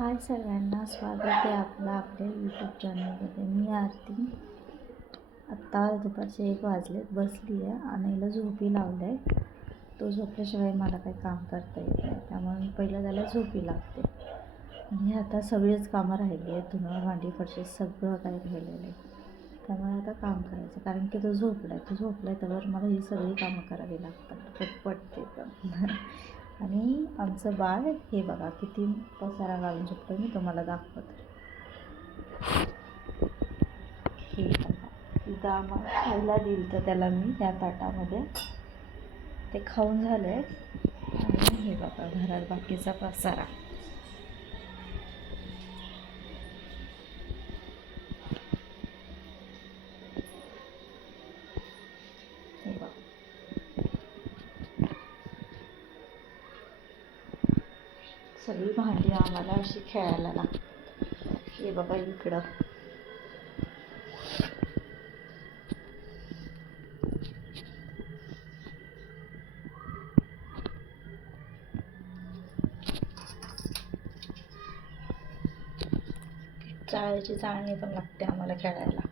हाय सगळ्यांना, स्वागत आहे आपलं आपल्या यूट्यूब चॅनलमध्ये. मी आरती. आत्ता दुपारचे 1 वाजलेत. बसली आहे आणि याला झोपी लावलं आहे. तो झोपल्याशिवाय मला काही काम करता येत नाही, त्यामुळे मी पहिलं त्याला झोपी लागते. आणि आता सगळीच कामं राहिली आहेत. धुणं भांडी फरशी सगळं काही राहिलेलं आहे. त्यामुळे आता काम करायचं, कारण की तो झोपला आहे त्यावर मला ही सगळी कामं करावी लागतात पटपट ते पण. आणि आमचं बाळ हे बघा किती पसारा घालून झोपतं, मी तुम्हाला दाखवते. हे बघा, इथं आम्हाला खायला दिलं तर त्याला मी या ताटामध्ये ते खाऊन झालं आहे. आणि हे बघा घरात बाकीचा पसारा. हे बघा सगळी भांडी आम्हाला अशी खेळायला लागतात. हे बघा इकडं चाळीची चाळणी पण लागते आम्हाला खेळायला.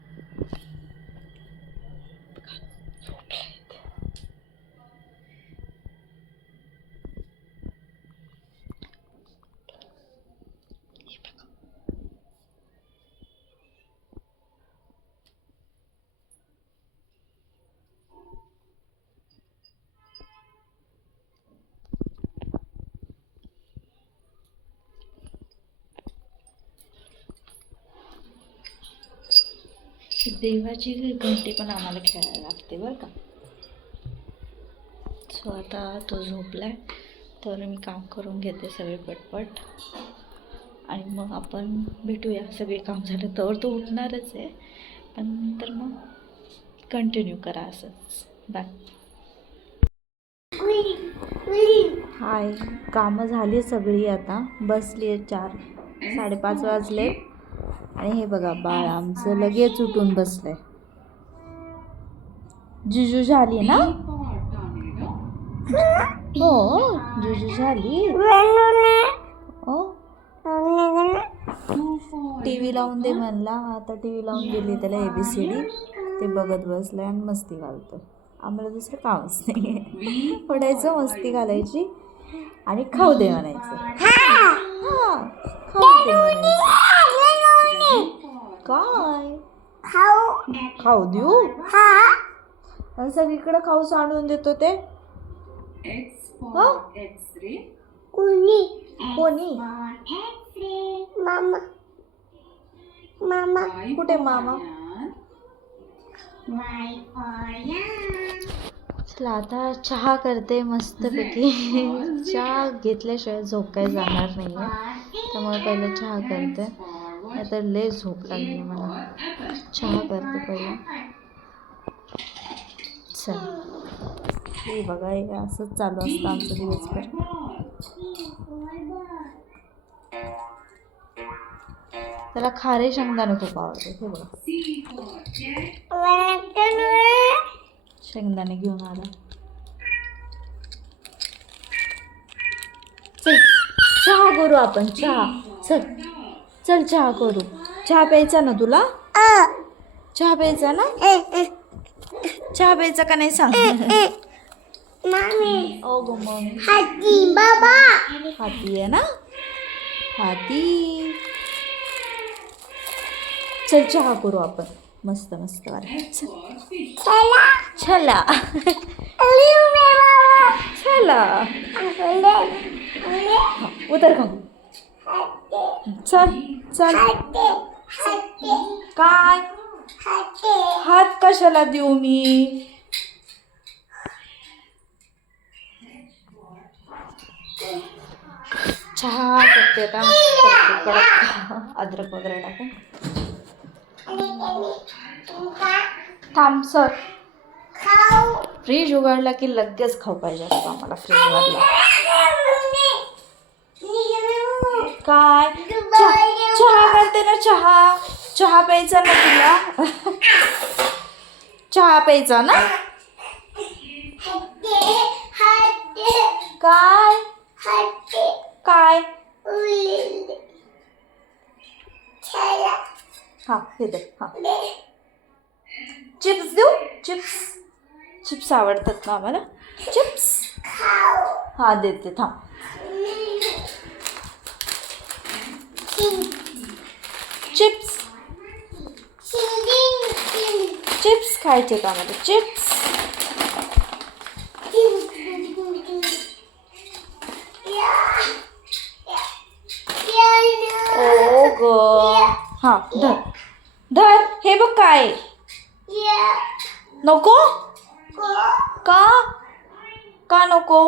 देवाची घंटी पण आम्हाला खेळायला लागते बरं का. सो आता तो झोपलाय तर मी काम करून घेते सगळे पटपट, आणि मग आपण भेटूया. सगळे काम झालं तर तो उठणारच आहे, पण नंतर मग कंटिन्यू करा असंच. बाय. हाय, कामं झाली सगळी, आता बसली आहे. 4-5 वाजले. आणि हे बघा बाळ आमचं लगेच उठून बसलंय. जुजू झाली ना? हो जुजू झाली. हो, टी व्ही लावून दे म्हणला. आता टी व्ही लावून दिली त्याला ABCD. ते बघत बसलाय आणि मस्ती घालतोय. आम्हाला दुसरं कामच नाही आहे. पडायचं, मस्ती घालायची आणि खाऊ दे म्हणायचं. हां, खाऊ दे म्हणायचं. काय खाऊ देऊ? आणि सगळीकडे खाऊस आणून देतो ते. कोणी? मामा. मामा कुठे? मामा. चला आता चहा करते मस्तपैकी. चहा घेतल्याशिवाय झोप काही जाणार नाही आहे, त्यामुळे पहिलं चहा करते. नाही तर लय झोप लागली मला. चहा करते पहिला. चल, हे बघा हे असंच चालू असतं आमचं दिवसभर. त्याला खारे शेंगदाणे खूप आवडते. हे बघा शेंगदाणे घेऊन आला. चल चहा करू आपण. चहा चल चल चहा करू. चहा प्यायचा ना तुला? चहा प्यायचा ना? चहा प्यायचा का नाही सांग? मामी. ओ गो मम्मी. हाती बाबा. हाती आहे ना? हाती. चल चहा करू आपण मस्त मस्त वाला. चला चला उतर खाऊ. चल चल. काय हात कशाला देऊ मी? चहा करते आता कडक, अद्रक वगैरे टाकून. थांब सर. फ्रीज उघडला की लगेच खाऊ पाहिजे असतो आम्हाला. फ्रीज उघडला काय? चहा करते ना. चहा प्यायचा ना तुला? चहा प्यायचा ना? काय काय हां हे दे. हां चिप्स देऊ. चिप्स आवडतात ना आम्हाला. चिप्स हां देते थांब. चिप्स खायचे का आम्हाला चिप्स. ओ ग हां धर हे बघ काय नको का नको.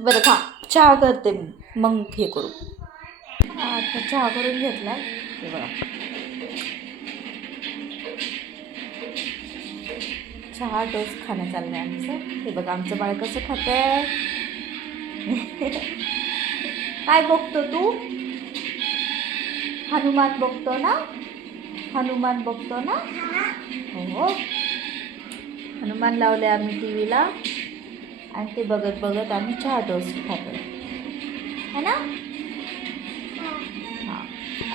बरं थांब चहा करते मी मग हे करू. आता चहा करून घेतला. हे बघा चहा टोस्ट खाणं चाललंय आमचं. हे बघा आमचं बाळ कसं खातंय. काय बघतो तू. हनुमान बघतो ना. हो हनुमान लावले आम्ही टीव्हीला आणि ते बघत बघत आम्ही चहा टोस्ट खातो है ना. हां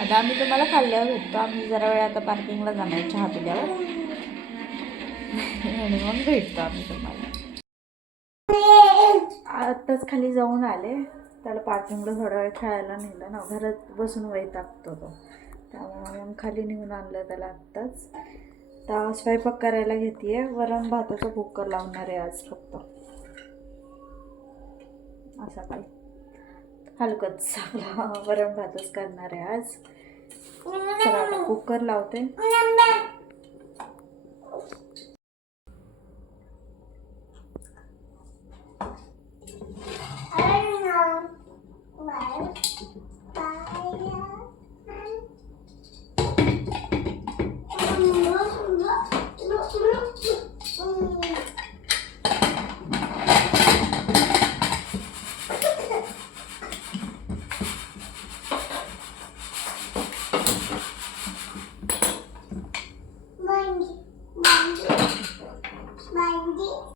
आता आम्ही तुम्हाला खाल्ल्यावर भेटतो. आम्ही जरा वेळ आता पार्किंगला जाणार चहा पिल्यावर आणि मग भेटतो आम्ही तुम्हाला. आत्ताच खाली जाऊन आले. त्याला पार्किंगला थोडा वेळ खेळायला नेलं ना. घरात बसून वैतागतो तो. त्यामुळे मग खाली नेऊन आणलं त्याला आत्ताच. तर स्वयंपाक करायला घेते. वरण भाताचा कुकर लावणार आहे आज फक्त. असा काही हलकंच वरण भातच करणार आहे आज. चला आता कुकर लावते.